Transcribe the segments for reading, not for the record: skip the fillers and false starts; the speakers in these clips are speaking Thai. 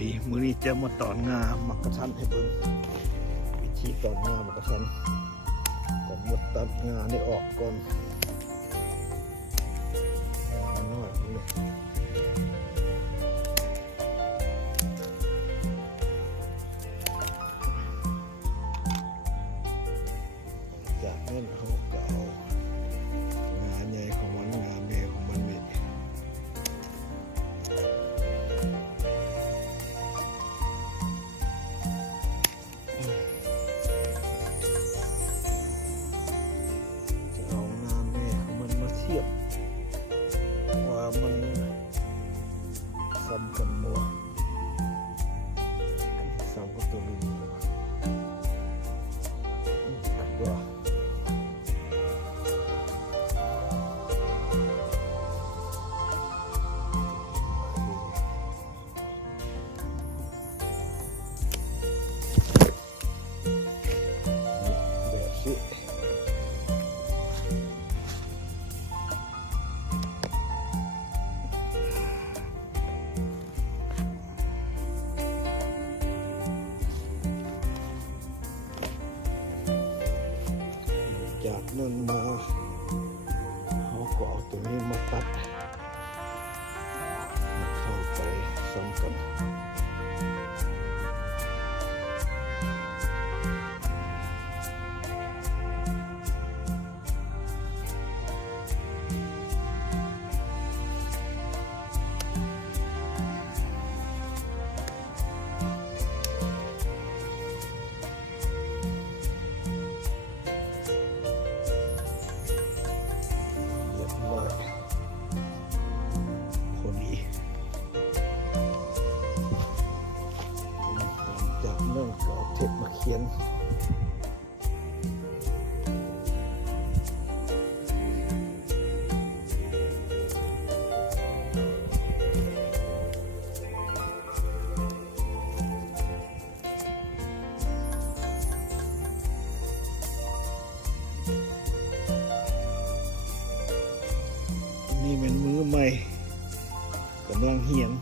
ดีมื้อนี้จะมาตอนงามักกะทันให้เบิ่งวิธีตอนงามักกะทันก่อนหมดตัดงานี่ออกก่อนน้อยเลยจากนั้นเขาก็เอางาใหญ่ของมันงาแม่ของมันนี่ว่ามันซ้ำกันบ่ซ้ำกับตัวลุงว่าแบบสิจากนั้นมาเขาก็เอาตัวนี้มาตัดเข้าไปซ้ำกันเรื่องก็เอาเทปมาเขียนนี่เป็นมือใหม่กำลังเหียง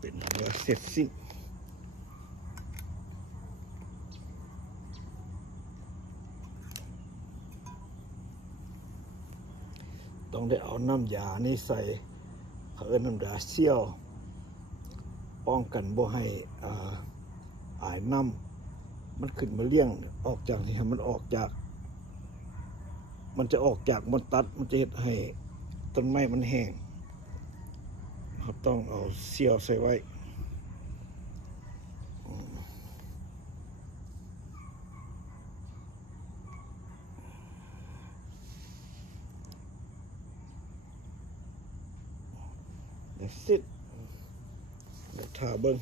เป็นว่าเสร็จสิ้นต้องได้เอาน้ำยานี่ใส่เขาเอิ้นน้ำยาเชี่ยวป้องกันบ่ให้อายน้ำมันขึ้นมาเลี้ยงออกจากนี่มันออกจากมันจะออกจากมันตัดมันจะเฮ็ดให้ต้นไม้มันแห้งเราต้องเอาเสี้ยวใส่ไว้เดี๋ยวสิเดี๋ยวทาเบิ้ง